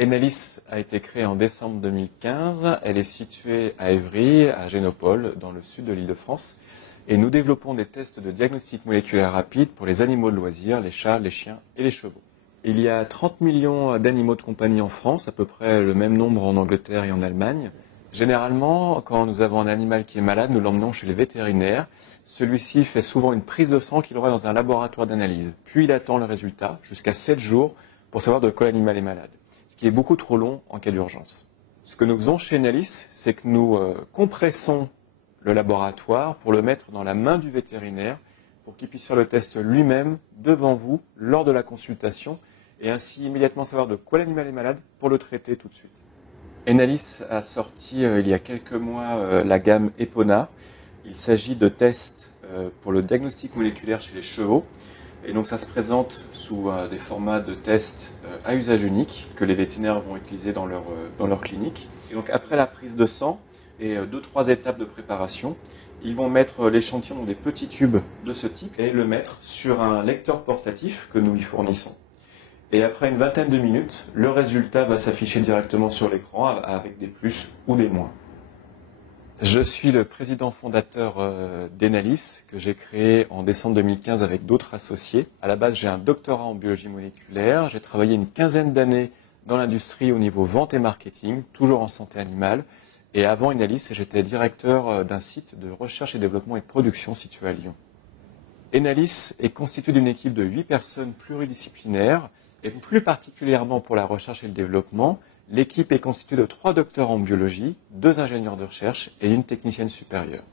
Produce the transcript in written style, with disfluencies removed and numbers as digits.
Enalis a été créée en décembre 2015. Elle est située à Évry, à Génopole, dans le sud de l'Île-de-France. Et nous développons des tests de diagnostic moléculaire rapide pour les animaux de loisirs, les chats, les chiens et les chevaux. Il y a 30 millions d'animaux de compagnie en France, à peu près le même nombre en Angleterre et en Allemagne. Généralement, quand nous avons un animal qui est malade, nous l'emmenons chez le vétérinaire. Celui-ci fait souvent une prise de sang qu'il aura dans un laboratoire d'analyse. Puis il attend le résultat, jusqu'à 7 jours, pour savoir de quoi l'animal est malade. Ce qui est beaucoup trop long en cas d'urgence. Ce que nous faisons chez Enalis, c'est que nous compressons le laboratoire pour le mettre dans la main du vétérinaire, pour qu'il puisse faire le test lui-même, devant vous, lors de la consultation, et ainsi immédiatement savoir de quoi l'animal est malade pour le traiter tout de suite. Enalis a sorti il y a quelques mois la gamme Epona. Il s'agit de tests pour le diagnostic moléculaire chez les chevaux. Et donc ça se présente sous des formats de tests à usage unique que les vétérinaires vont utiliser dans leur clinique. Et donc après la prise de sang et 2-3 étapes de préparation, ils vont mettre l'échantillon dans des petits tubes de ce type et le mettre sur un lecteur portatif que nous lui fournissons. Et après une vingtaine de minutes, le résultat va s'afficher directement sur l'écran avec des plus ou des moins. Je suis le président fondateur d'Enalis, que j'ai créé en décembre 2015 avec d'autres associés. À la base, j'ai un doctorat en biologie moléculaire. J'ai travaillé une quinzaine d'années dans l'industrie au niveau vente et marketing, toujours en santé animale. Et avant Enalis, j'étais directeur d'un site de recherche et développement et de production situé à Lyon. Enalis est constitué d'une équipe de 8 personnes pluridisciplinaires. Et plus particulièrement pour la recherche et le développement, l'équipe est constituée de 3 docteurs en biologie, 2 ingénieurs de recherche et une technicienne supérieure.